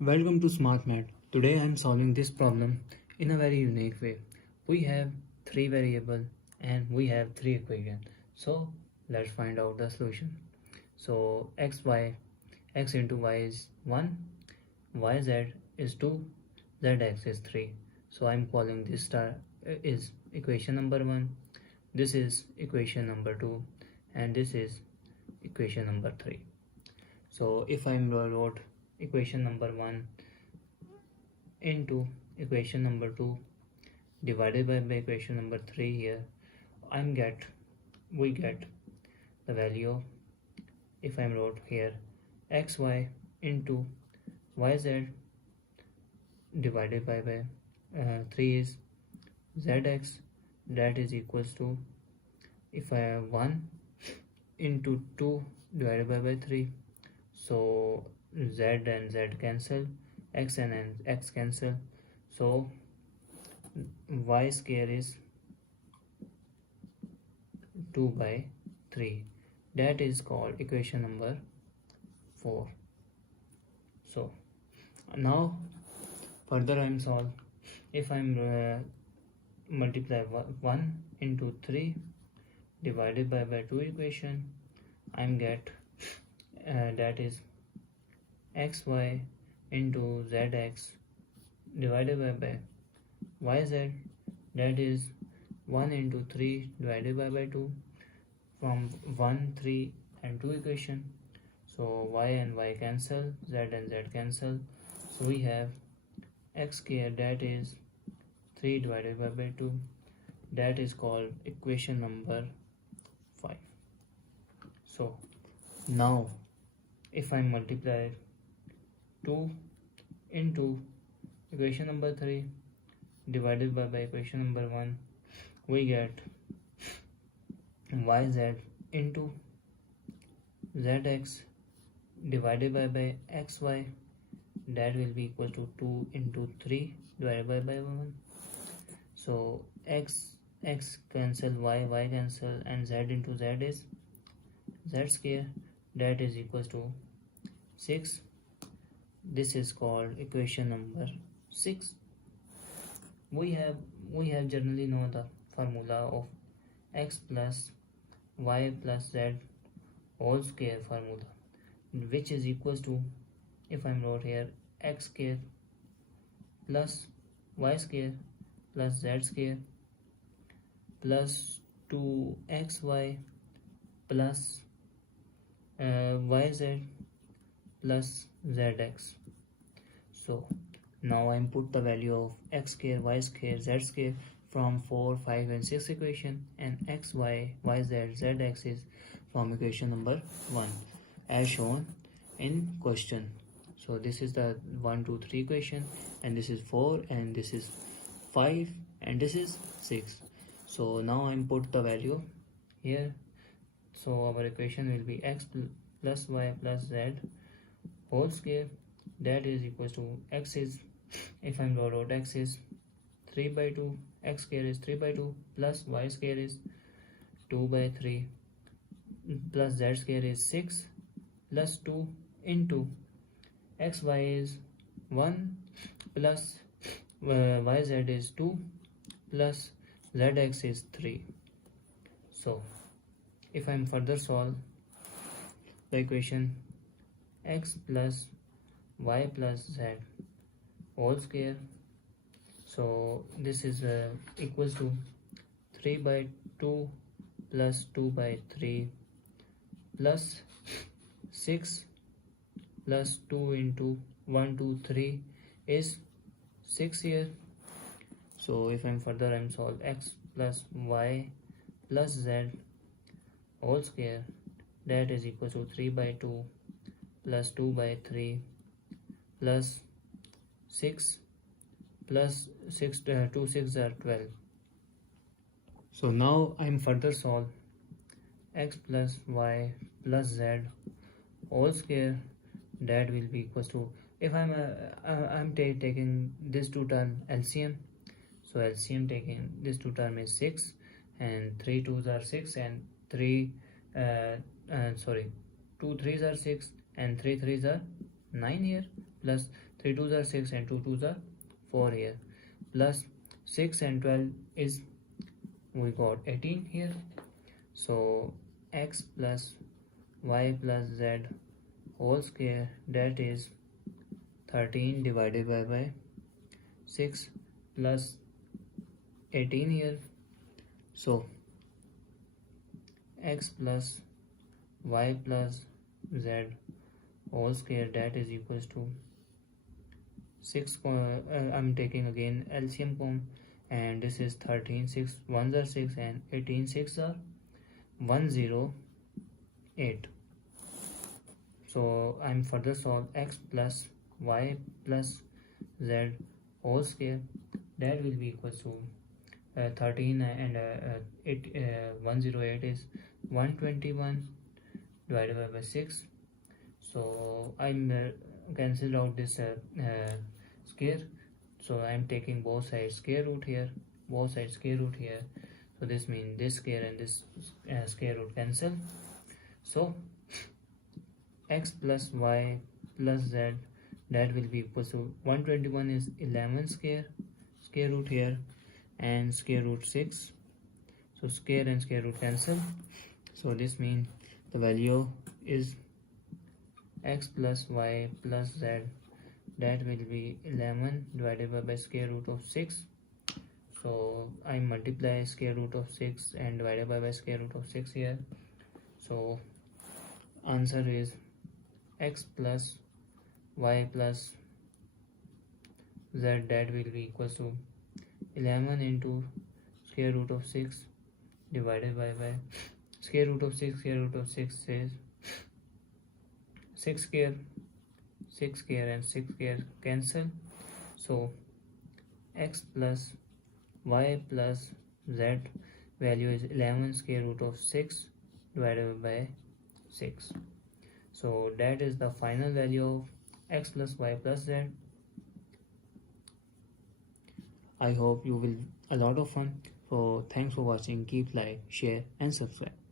Welcome to Smart Math. Today I am solving this problem in a very unique way. We have three variables and we have three equations. So let's find out the solution. So x into y is 1, yz is 2, zx is 3. So I am calling this is equation number 1, this is equation number 2, and this is equation number 3. So if I wrote equation number 1 into equation number 2 divided by equation number 3 here, we get the value of, if I wrote here, xy into yz divided by 3 is zx, that is equals to, if I have 1 into 2 divided by 3, so z and z cancel, x and x cancel, so y square is 2 by 3. That is called equation number 4. So now further I am solve. If I am multiply 1 into 3 divided by 2 equation, I am get that is xy into zx divided by yz, that is 1 into 3 divided by 2 from 1, 3 and 2 equation. So y and y cancel, z and z cancel, so we have x square, that is 3 divided by 2, that is called equation number 5. So now if I multiply 2 into equation number 3 divided by equation number 1, we get yz into zx divided by xy, that will be equal to 2 into 3 divided by 1. So x cancel, y cancel, and z into z is z square, that is equals to 6. This is called equation number 6. We have generally know the formula of x plus y plus z whole square formula, which is equals to, if I wrote here, x square plus y square plus z square plus 2xy plus yz plus zx. So now I input the value of x square, y square, z square from 4, 5 and 6 equation, and x, y, yz, zx is from equation number 1 as shown in question. So this is the 1, 2, 3 equation, and this is 4, and this is 5, and this is 6. So now I input the value here. So our equation will be x plus y plus z whole square, that is equals to, x is, if I wrote x is 3 by 2, x square is 3 by 2 plus y square is 2 by 3 plus z square is 6 plus 2 into xy is 1 plus yz is 2 plus zx is 3. So if I am further solve the equation, x plus y plus z whole square, so this is equals to 3 by 2 plus 2 by 3 plus 6 plus 2 into 1, 2, 3 is 6 here. So if I'm solve x plus y plus z whole square, that is equal to 3 by 2 plus 2 by 3 plus 6 plus 6, 2 6 are 12. So now I'm further solve x plus y plus z whole square, that will be equals to, if I'm taking this two term LCM, so LCM taking this two term is 6, and 3 2s are 6, and 2 3s are 6, and 3 3s are 9 here, plus 3 2s are 6 and 2 2s are 4 here, plus 6 and 12 is, we got 18 here. So x plus y plus z whole square, that is 13 divided by 6 plus 18 here. So x plus y plus z whole square, that is equals to 6. I'm taking again LCM form, and this is 13, 6 1s are 6 and 18 6 are 108. So I'm further solve x plus y plus z whole square, that will be equal to 13 and 108 is 121 divided by 6. So I'm cancel out this square, so I'm taking both sides square root here, both sides square root here. So this means this square and this square root cancel. So x plus y plus z, that will be equal to 121 is 11 square root here and square root 6. So square and square root cancel. So this means the value is x plus y plus z, that will be 11 divided by square root of 6. So I multiply square root of 6 and divided by square root of 6 here. So answer is x plus y plus z, that will be equal to 11 into square root of 6 divided by square root of 6. Square root of 6 is 6 square, 6 square and 6 square cancel. So x plus y plus z value is 11 square root of 6 divided by 6. So that is the final value of x plus y plus z. I hope you will a lot of fun. So thanks for watching. Keep like, share and subscribe.